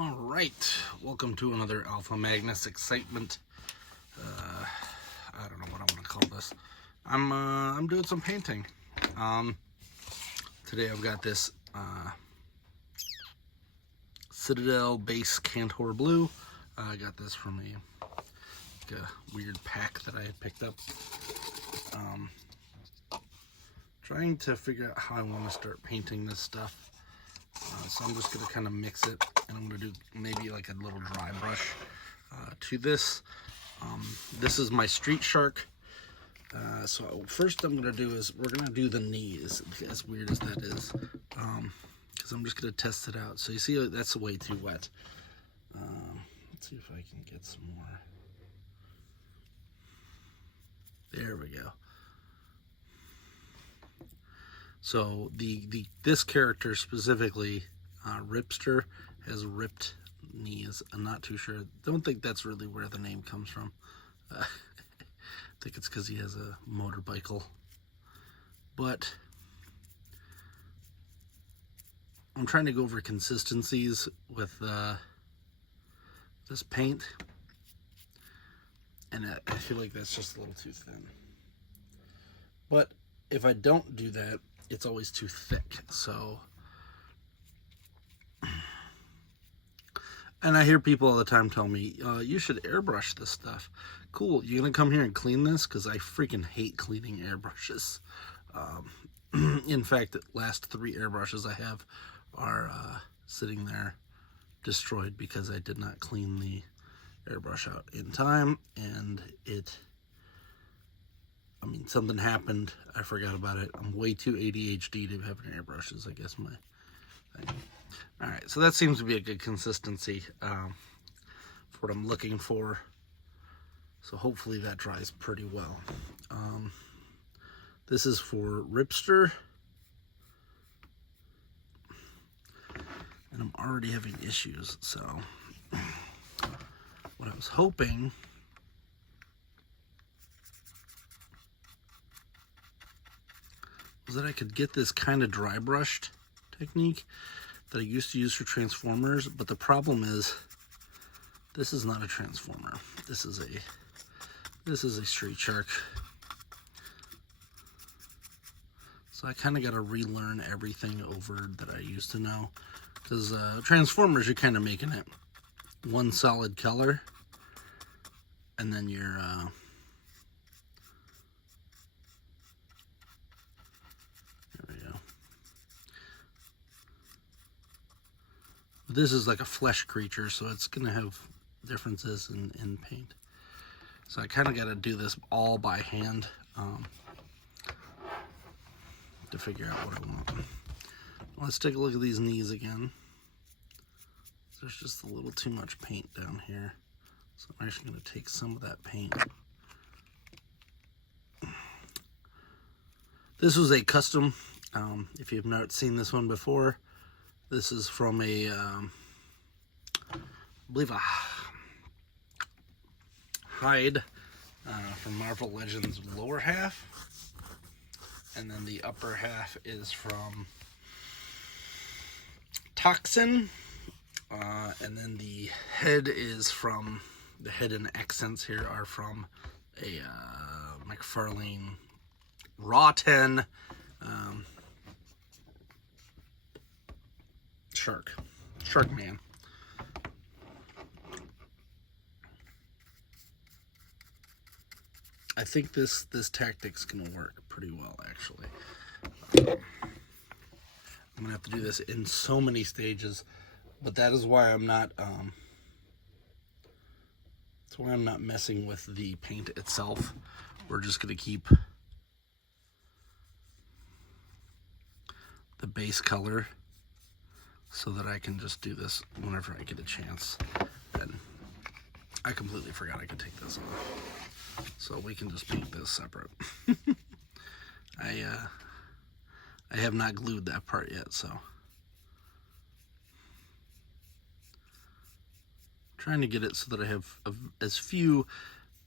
All right, welcome to another Alpha Magnus Excitement. I don't know what I want to call this. I'm doing some painting. Today I've got this Citadel base Cantor Blue. I got this from a weird pack that I had picked up. Trying to figure out how I want to start painting this stuff. So I'm just going to kind of mix it, and I'm going to do maybe like a little dry brush to this. This is my Street Shark. So first I'm going to do is we're going to do the knees, as weird as that is, because I'm just going to test it out. So you see that's way too wet. Let's see if I can get some more. There we go. So this character specifically, Ripster, has ripped knees. I'm not too sure. Don't think that's really where the name comes from. I think it's because he has a motorcycle. But I'm trying to go over consistencies with this paint, and I feel like that's just a little too thin. But if I don't do that, it's always too thick. So, and I hear people all the time tell me, you should airbrush this stuff. Cool, you gonna come here and clean this? Because I freaking hate cleaning airbrushes. In fact, the last 3 airbrushes I have are sitting there destroyed because I did not clean the airbrush out in time, and something happened. I forgot about it. I'm way too ADHD to have airbrushes, I guess my thing. All right, so that seems to be a good consistency for what I'm looking for. So hopefully that dries pretty well. This is for Ripster. And I'm already having issues, so what I was hoping was that I could get this kind of dry brushed technique that I used to use for transformers, but the problem is this is not a transformer. This is a Street Shark. So I kind of got to relearn everything over that I used to know, because transformers, you're kind of making it one solid color, and then you're this is like a flesh creature, so it's gonna have differences in paint. So I kind of got to do this all by hand to figure out what I want. Let's take a look at these knees again. There's just a little too much paint down here, so I'm actually going to take some of that paint. This was a custom. If you've not seen this one before, this is from I believe a hide from Marvel Legends lower half, and then the upper half is from Toxin, and then the head and accents here are from a McFarlane Raw 10 Shark Man. I think this tactic's gonna work pretty well, actually. I'm gonna have to do this in so many stages, but that is why I'm not that's why I'm not messing with the paint itself. We're just gonna keep the base color so that I can just do this whenever I get a chance. And I completely forgot I could take this off, so we can just paint this separate. I have not glued that part yet, so trying to get it so that I have as few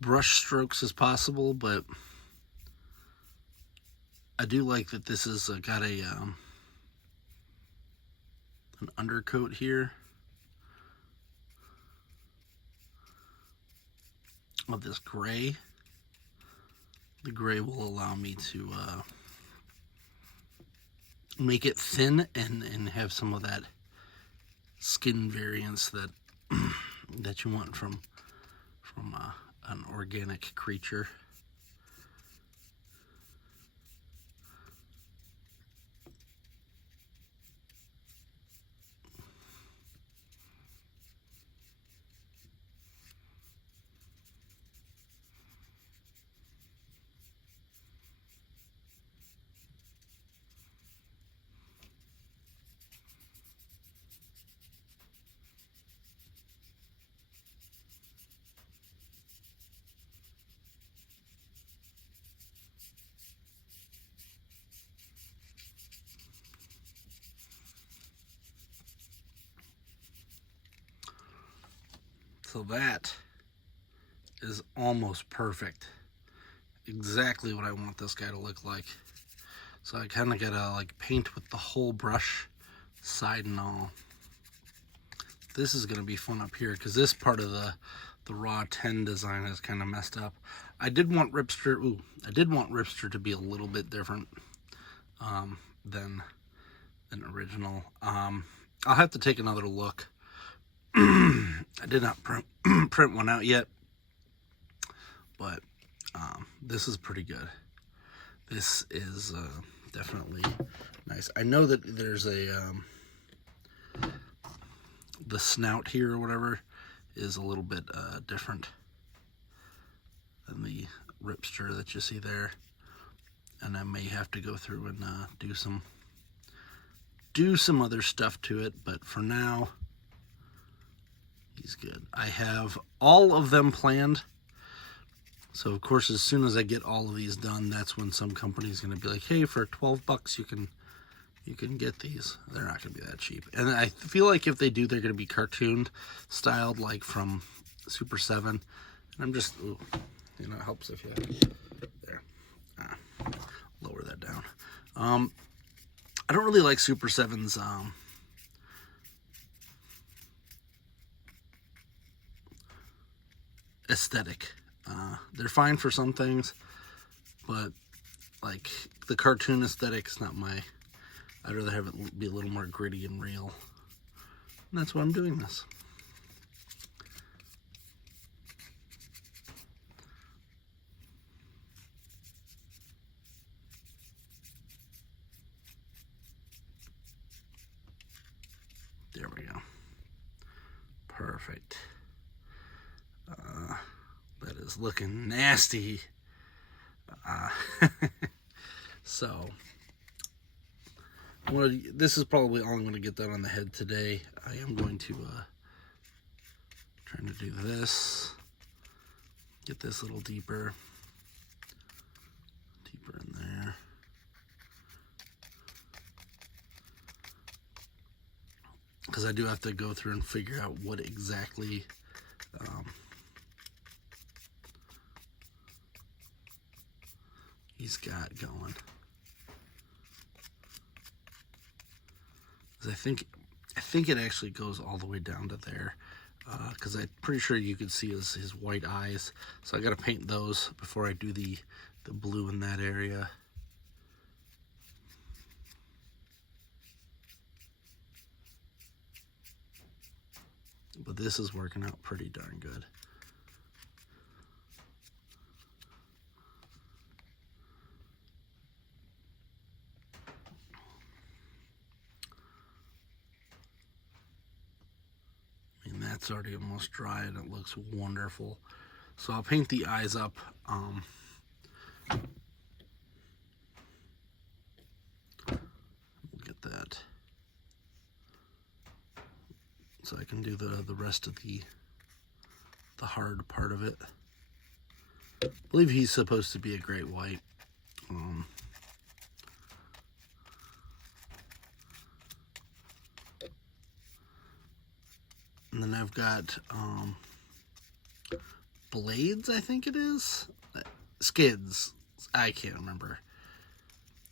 brush strokes as possible, but I do like that this is got an undercoat here, of this gray. The gray will allow me to make it thin and have some of that skin variance that that you want from an organic creature. So that is almost perfect. Exactly what I want this guy to look like. So I kind of gotta like paint with the whole brush, side and all. This is gonna be fun up here because this part of the raw 10 design is kind of messed up. I did want Ripster to be a little bit different than original. I'll have to take another look. I did not print one out yet, but this is pretty good. This is definitely nice. I know that there's a the snout here or whatever is a little bit different than the Ripster that you see there, and I may have to go through and do some other stuff to it, but for now he's good. I have all of them planned. So of course, as soon as I get all of these done, that's when some company's going to be like, "Hey, for $12 you can get these." They're not going to be that cheap. And I feel like if they do, they're going to be cartooned, styled like from Super 7. And I'm just, ooh, you know, it helps if you there. Lower that down. I don't really like Super 7's aesthetic. They're fine for some things, but like the cartoon aesthetic is not my. I'd rather have it be a little more gritty and real. And that's why I'm doing this. There we go. Perfect. That is looking nasty. So, this is probably all I'm going to get done on the head today. I am going to trying to do this, get this a little deeper in there. Because I do have to go through and figure out what exactly he's got going. I think it actually goes all the way down to there, because I'm pretty sure you could see his white eyes. So I got to paint those before I do the blue in that area. But this is working out pretty darn good. That's already almost dry and it looks wonderful. So I'll paint the eyes up. We'll get that. So I can do the rest of the hard part of it. I believe he's supposed to be a great white. And then I've got blades, I think it is. Skids. I can't remember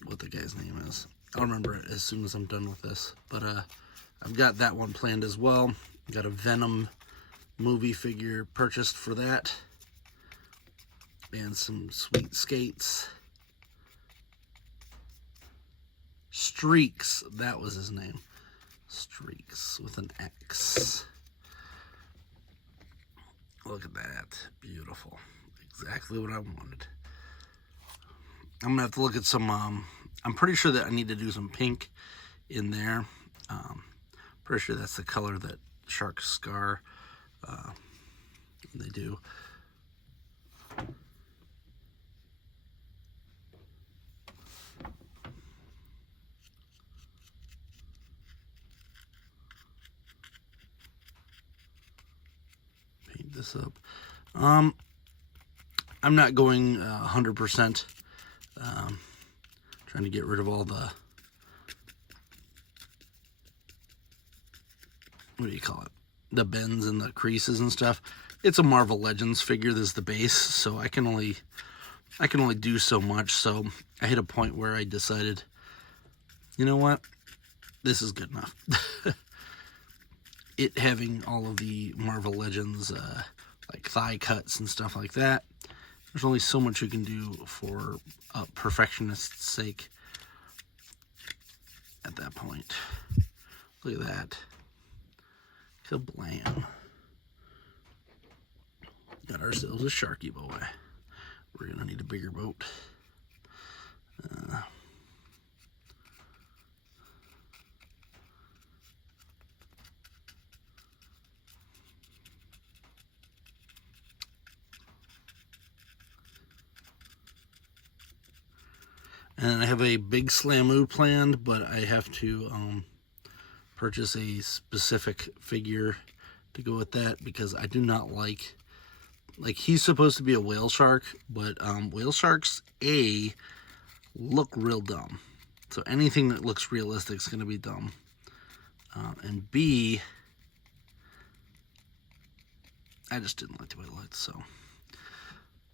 what the guy's name is. I'll remember it as soon as I'm done with this. But I've got that one planned as well. Got a Venom movie figure purchased for that. and some sweet skates. Streaks, that was his name. Streaks with an X. Look at that. Beautiful. Exactly what I wanted. I'm gonna have to look at some, I'm pretty sure that I need to do some pink in there. Pretty sure that's the color that Shark Scar, they do. Paint this up. I'm not going 100%. Trying to get rid of all the, what do you call it? The bends and the creases and stuff. It's a Marvel Legends figure. This is the base, so I can only do so much. So I hit a point where I decided, you know what? This is good enough. It having all of the Marvel Legends like thigh cuts and stuff like that. There's only so much you can do for a perfectionist's sake at that point. Look at that. Kablam. Got ourselves a Sharky boy. We're going to need a bigger boat. And I have a big Slamoo planned, but I have to purchase a specific figure to go with that because I do not like he's supposed to be a whale shark, but whale sharks, A, look real dumb. So anything that looks realistic is going to be dumb. And B, I just didn't like the way it looked, so.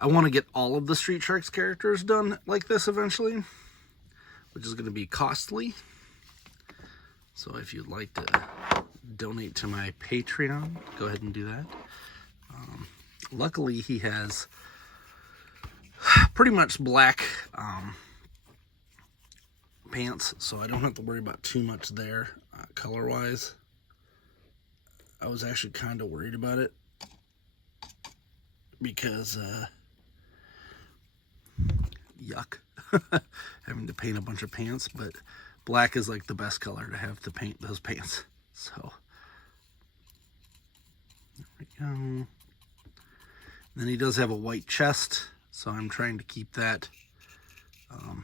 I want to get all of the Street Sharks characters done like this eventually, which is going to be costly. So if you'd like to donate to my Patreon, go ahead and do that. Luckily, he has pretty much black pants, so I don't have to worry about too much there color-wise. I was actually kind of worried about it because yuck, having to paint a bunch of pants, but black is like the best color to have to paint those pants. So there we go. Then he does have a white chest, so I'm trying to keep that a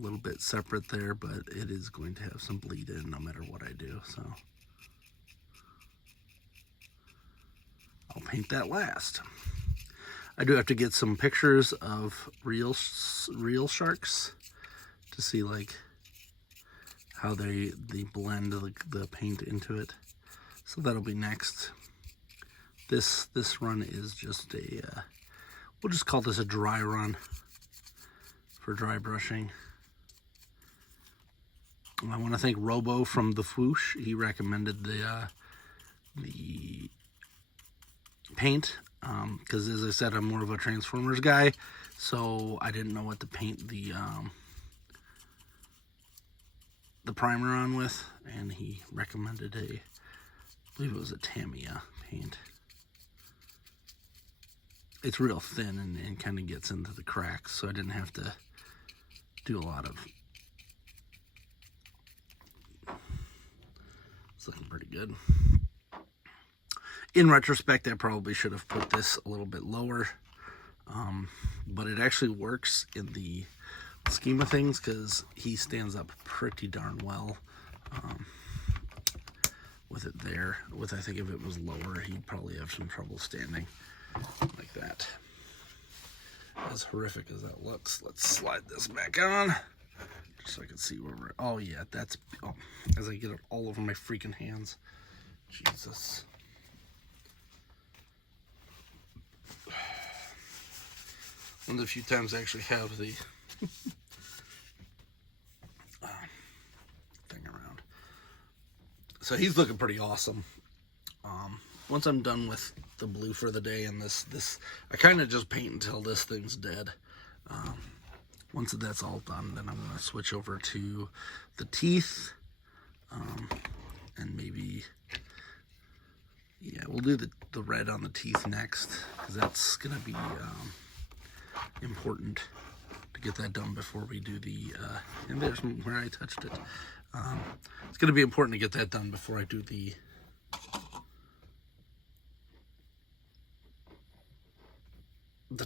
little bit separate there, but it is going to have some bleed in no matter what I do, so I'll paint that last. I do have to get some pictures of real sharks to see like how they blend the paint into it. So that'll be next. This run is just a we'll just call this a dry run for dry brushing. I want to thank Robo from the Fwoosh. He recommended the paint because, as I said, I'm more of a Transformers guy, so I didn't know what to paint the primer on with, and he recommended I believe it was a Tamiya paint. It's real thin and kind of gets into the cracks, so I didn't have to do a lot of. It's looking pretty good. In retrospect, I probably should have put this a little bit lower, but it actually works in the scheme of things because he stands up pretty darn well with it there. I think if it was lower, he'd probably have some trouble standing like that. As horrific as that looks, let's slide this back on just so I can see where we're. Oh yeah, as I get it all over my freaking hands. Jesus. One of the few times I actually have the thing around. So he's looking pretty awesome. once I'm done with the blue for the day and this I kind of just paint until this thing's dead. Once that's all done, then I'm going to switch over to the teeth, and maybe, yeah, we'll do the red on the teeth next, because that's going to be important to get that done before we do the, and there's where I touched it. It's going to be important to get that done before I do the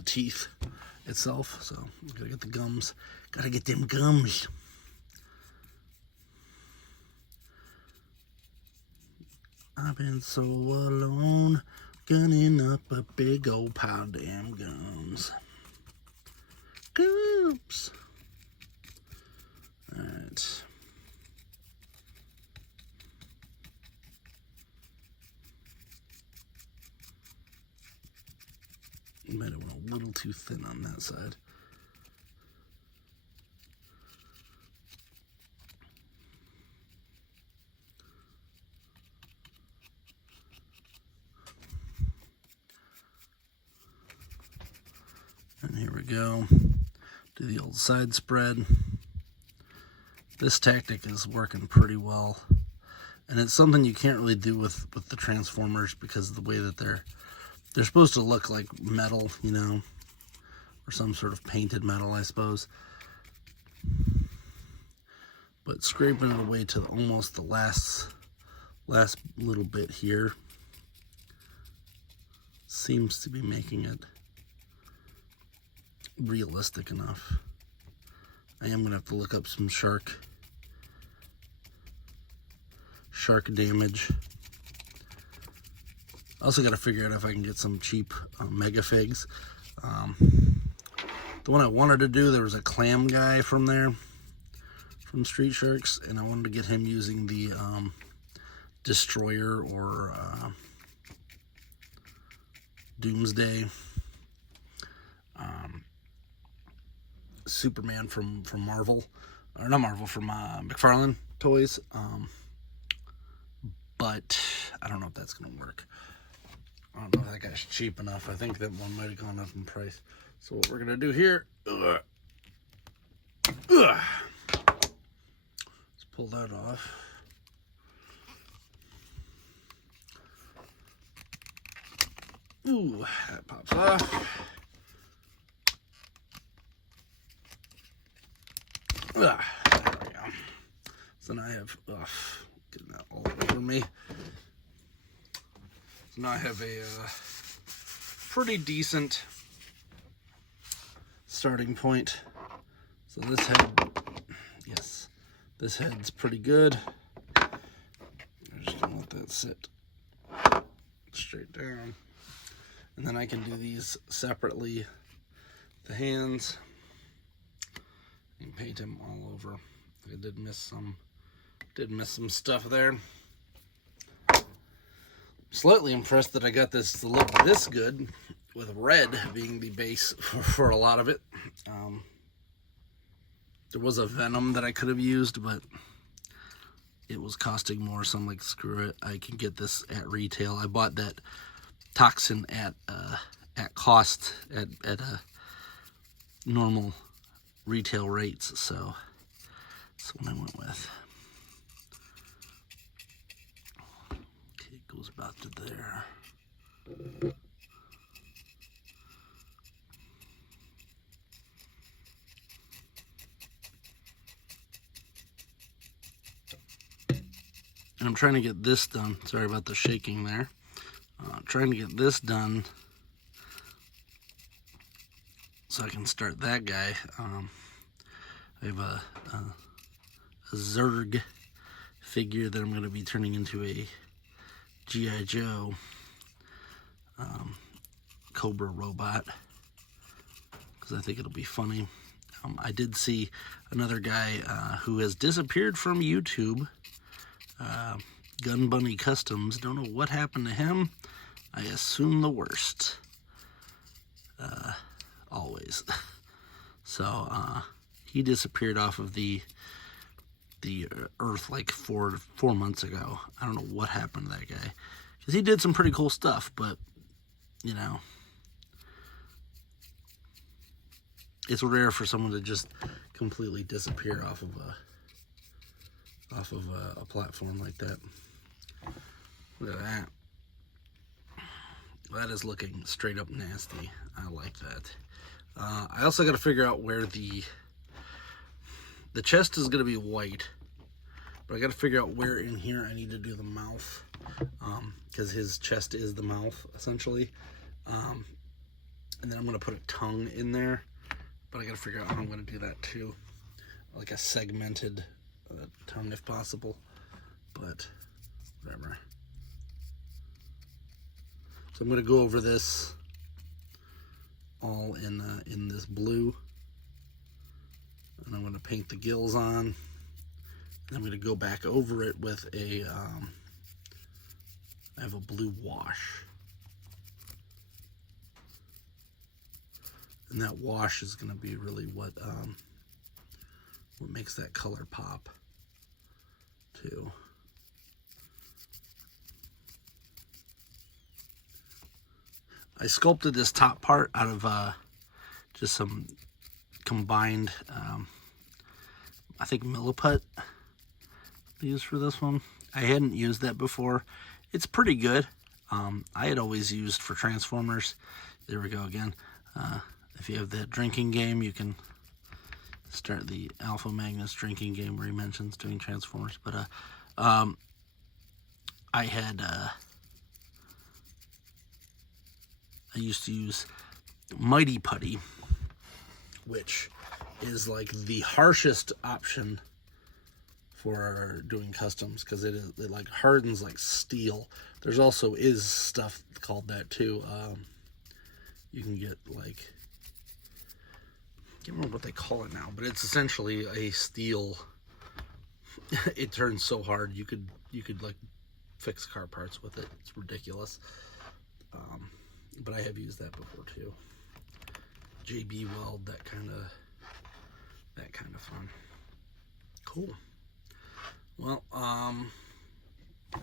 teeth itself. So gotta get the gums, gotta get them gums. I've been so alone, gunning up a big old pile of damn gums. Gums. All right. Might have went a little too thin on that side. And here we go. Do the old side spread. This tactic is working pretty well. And it's something you can't really do with the Transformers because of the way that they're supposed to look like metal, you know, or some sort of painted metal, I suppose. But scraping it away to almost the last little bit here seems to be making it realistic enough. I am gonna have to look up some shark damage. I also got to figure out if I can get some cheap mega figs. The one I wanted to do, there was a clam guy from there, from Street Sharks, and I wanted to get him using the Destroyer or Doomsday Superman from Marvel, or not Marvel, from McFarlane Toys. But I don't know if that's gonna work. I don't know if that guy's cheap enough. I think that one might have gone up in price. So what we're gonna do here, let's pull that off. Ooh, that pops off. There we go. So now I have, getting that all over me. So now I have a pretty decent starting point. So this head, yes, this head's pretty good. I'm just gonna let that sit straight down. And then I can do these separately, the hands, and paint them all over. I did miss some stuff there. Slightly impressed that I got this to look this good, with red being the base for a lot of it. There was a Venom that I could have used, but it was costing more, so I'm like, screw it. I can get this at retail. I bought that Toxin at cost at normal retail rates, so that's what I went with. Okay, it goes about to there. And I'm trying to get this done. Sorry about the shaking there. Trying to get this done so I can start that guy. I have a Zurg figure that I'm going to be turning into a G.I. Joe Cobra robot, because I think it'll be funny. I did see another guy who has disappeared from YouTube, Gun Bunny Customs. Don't know what happened to him. I assume the worst. Always. So he disappeared off of the Earth like four months ago. I don't know what happened to that guy. Because he did some pretty cool stuff, but, you know, it's rare for someone to just completely disappear off of a platform like that. Look at that. That is looking straight up nasty. I like that. I also got to figure out where the chest is going to be white, but I got to figure out where in here I need to do the mouth, because his chest is the mouth essentially. And then I'm going to put a tongue in there, but I got to figure out how I'm going to do that too, like a segmented tongue if possible, but whatever. So I'm going to go over this all in this blue, and I'm going to paint the gills on, and I'm going to go back over it with a I have a blue wash, and that wash is going to be really what makes that color pop too. I sculpted this top part out of just some combined, I think milliput used for this one. I hadn't used that before. It's pretty good. I had always used for Transformers. There we go again. If you have the drinking game, you can start the Alpha Magnus drinking game where he mentions doing Transformers. But I used to use Mighty Putty, which is like the harshest option for doing customs, because it like hardens like steel. There's also is stuff called that too. You can get like, I can't remember what they call it now, but it's essentially a steel. It turns so hard you could like fix car parts with it. It's ridiculous. But I have used that before too. JB Weld, that kind of fun. Cool. Well,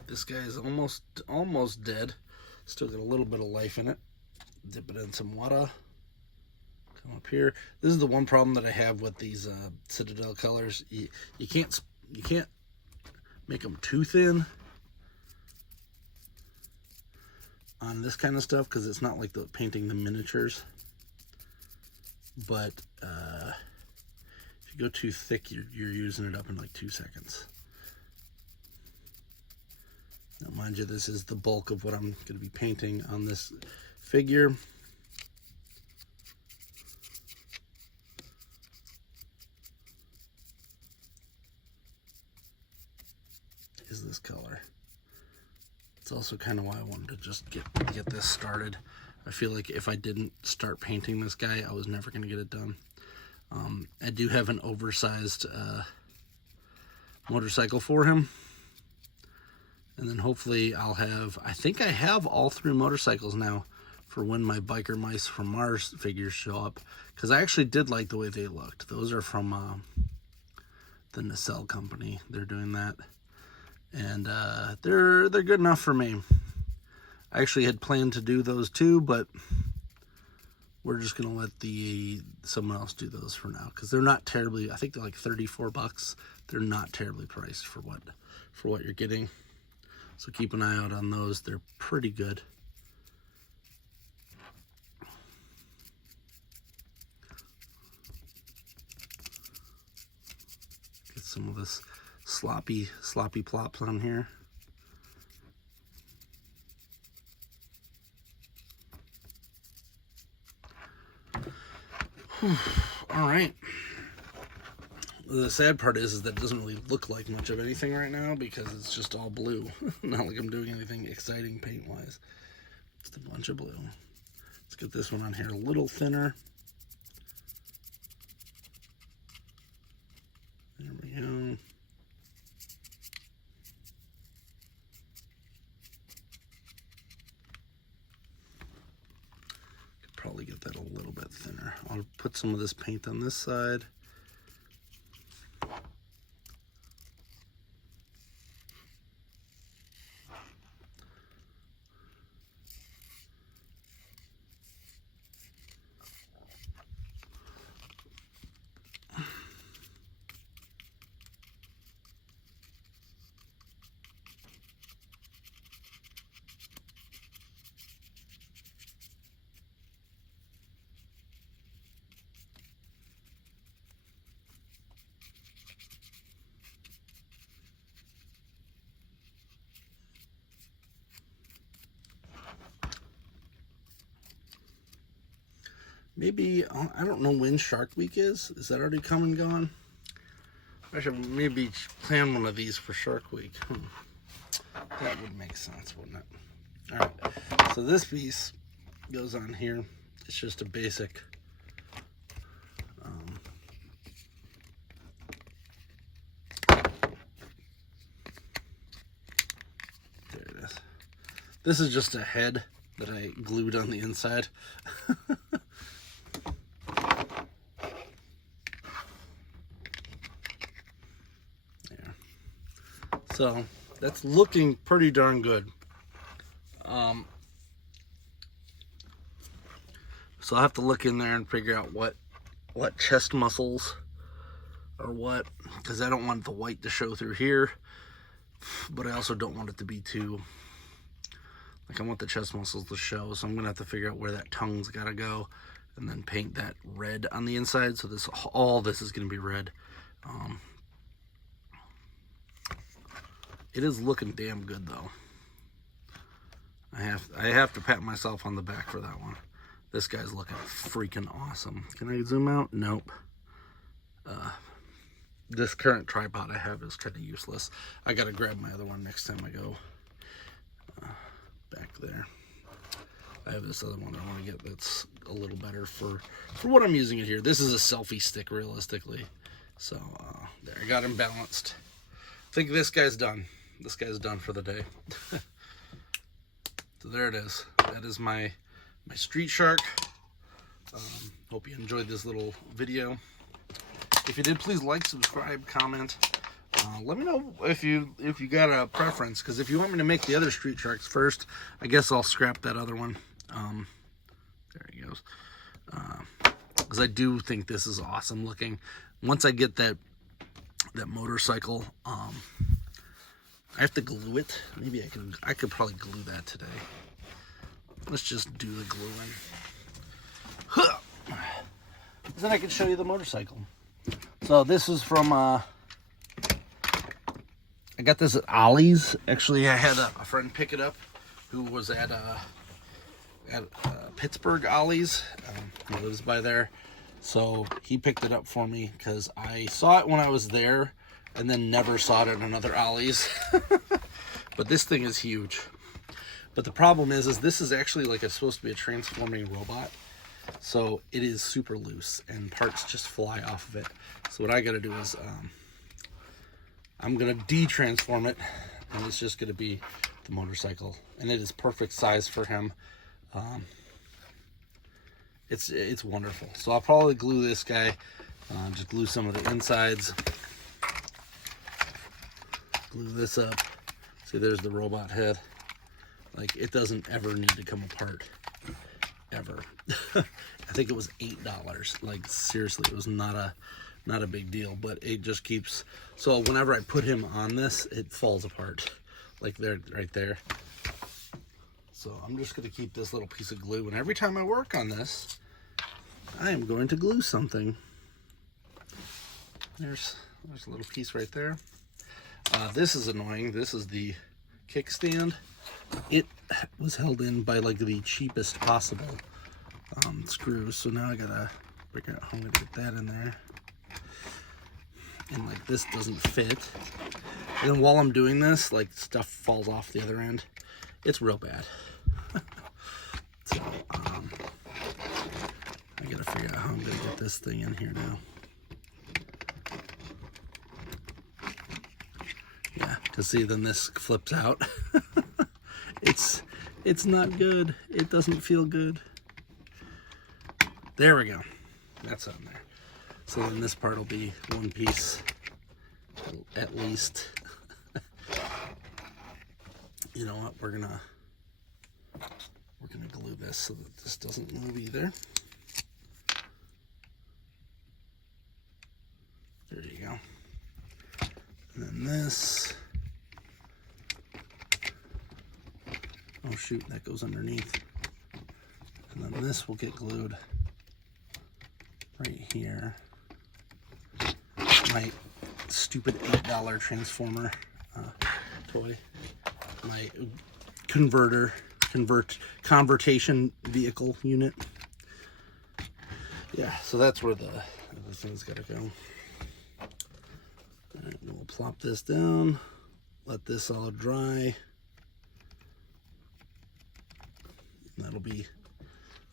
this guy is almost dead. Still got a little bit of life in it. Dip it in some water. Come up here. This is the one problem that I have with these Citadel colors. You can't make them too thin on this kind of stuff, because it's not like painting the miniatures. But if you go too thick, you're using it up in like 2 seconds. Now, mind you, this is the bulk of what I'm going to be painting on this figure. Is this color. It's also kind of why I wanted to just get this started. I feel like if I didn't start painting this guy, I was never going to get it done. I do have an oversized motorcycle for him. And then hopefully I'll have, I think I have all 3 motorcycles now for when my Biker Mice from Mars figures show up. Because I actually did like the way they looked. Those are from the Nacelle company. They're doing that. And they're good enough for me. I actually had planned to do those too, but we're just gonna let someone else do those for now, because they're not terribly, I think they're like $34. They're not terribly priced for what you're getting. So keep an eye out on those. They're pretty good. Get some of this sloppy plops on here. All right. The sad part is that it doesn't really look like much of anything right now, because it's just all blue. Not like I'm doing anything exciting paint-wise. Just a bunch of blue. Let's get this one on here a little thinner. There we go. Could probably get that a little bit thinner. I'll put some of this paint on this side. maybe, I don't know when Shark Week is. Is that already come and gone? I should maybe plan one of these for Shark Week. That would make sense, wouldn't it? All right, so this piece goes on here. It's just a basic there it is. This is just a head that I glued on the inside. There. So that's looking pretty darn good. So I'll have to look in there and figure out what chest muscles or what, because I don't want the white to show through here, but I also don't want it to be too, like, I want the chest muscles to show. So I'm gonna have to figure out where that tongue's gotta go and then paint that red on the inside. So this, all this is gonna be red. It is looking damn good though. I have to pat myself on the back for that one. This guy's looking freaking awesome. Can I zoom out? Nope. This current tripod I have is kind of useless. I gotta grab my other one next time I go back there. I have this other one I want to get that's a little better for what I'm using it here. This is a selfie stick, realistically. So there, I got him balanced. I think this guy's done. This guy's done for the day. So there it is. That is my street shark. Hope you enjoyed this little video. If you did, please like, subscribe, comment. Let me know if you got a preference, because if you want me to make the other street sharks first, I guess I'll scrap that other one. There he goes. Because I do think this is awesome looking. Once I get that motorcycle, I have to glue it. Maybe I could probably glue that today. Let's just do the gluing. Huh. Then I can show you the motorcycle. So this is from, I got this at Ollie's. Actually, I had a friend pick it up who was at Pittsburgh Ollie's. He lives by there. So he picked it up for me because I saw it when I was there and then never saw it at another Ollie's. But this thing is huge. But the problem is this is actually like it's supposed to be a transforming robot. So it is super loose and parts just fly off of it. So what I got to do is I'm going to de-transform it, and it's just going to be the motorcycle. And it is perfect size for him. It's wonderful. So I'll probably glue this guy, just glue some of the insides. Glue this up. See, there's the robot head. Like, it doesn't ever need to come apart. Ever. I think it was $8. Like, seriously, it was not a big deal, but it just keeps, so whenever I put him on this, it falls apart. Like there, right there. So I'm just going to keep this little piece of glue, and every time I work on this, I am going to glue something. There's a little piece right there. This is annoying. This is the kickstand. It was held in by like the cheapest possible screws, so now I gotta figure out how I'm gonna get that in there. And like this doesn't fit, and then while I'm doing this, like stuff falls off the other end. It's real bad. So I gotta figure out how I'm gonna get this thing in here now. Yeah, to see, then this flips out. It's not good. It doesn't feel good. There we go. That's on there. So then this part will be one piece at least. You know what? We're gonna glue this so that this doesn't move either. There you go. And then this. Oh shoot, that goes underneath. And then this will get glued right here. My stupid $8 transformer toy. My convertation vehicle unit. Yeah, so that's where the thing's got to go. All right, we'll plop this down, let this all dry. And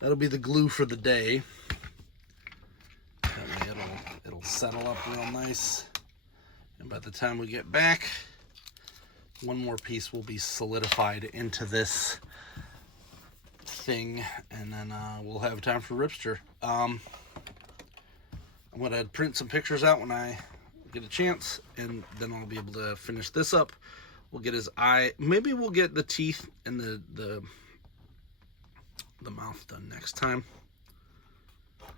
that'll be the glue for the day. That way it'll settle up real nice. And by the time we get back, one more piece will be solidified into this thing, and then we'll have time for Ripster. I'm gonna print some pictures out when I get a chance, and then I'll be able to finish this up. We'll get his eye. Maybe we'll get the teeth and the mouth done next time.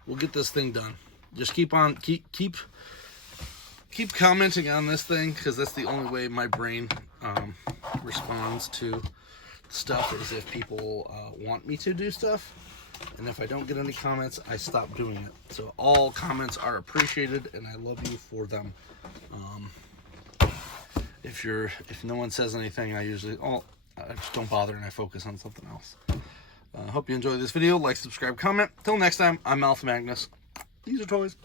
We'll get this thing done. Just keep commenting on this thing, because that's the only way my brain responds to stuff, is if people want me to do stuff. And if I don't get any comments, I stop doing it. So all comments are appreciated, and I love you for them. If no one says anything, I usually I just don't bother, and I focus on something else. Hope you enjoyed this video. Like, subscribe, comment. Till next time, I'm Alpha Magnus. These are toys.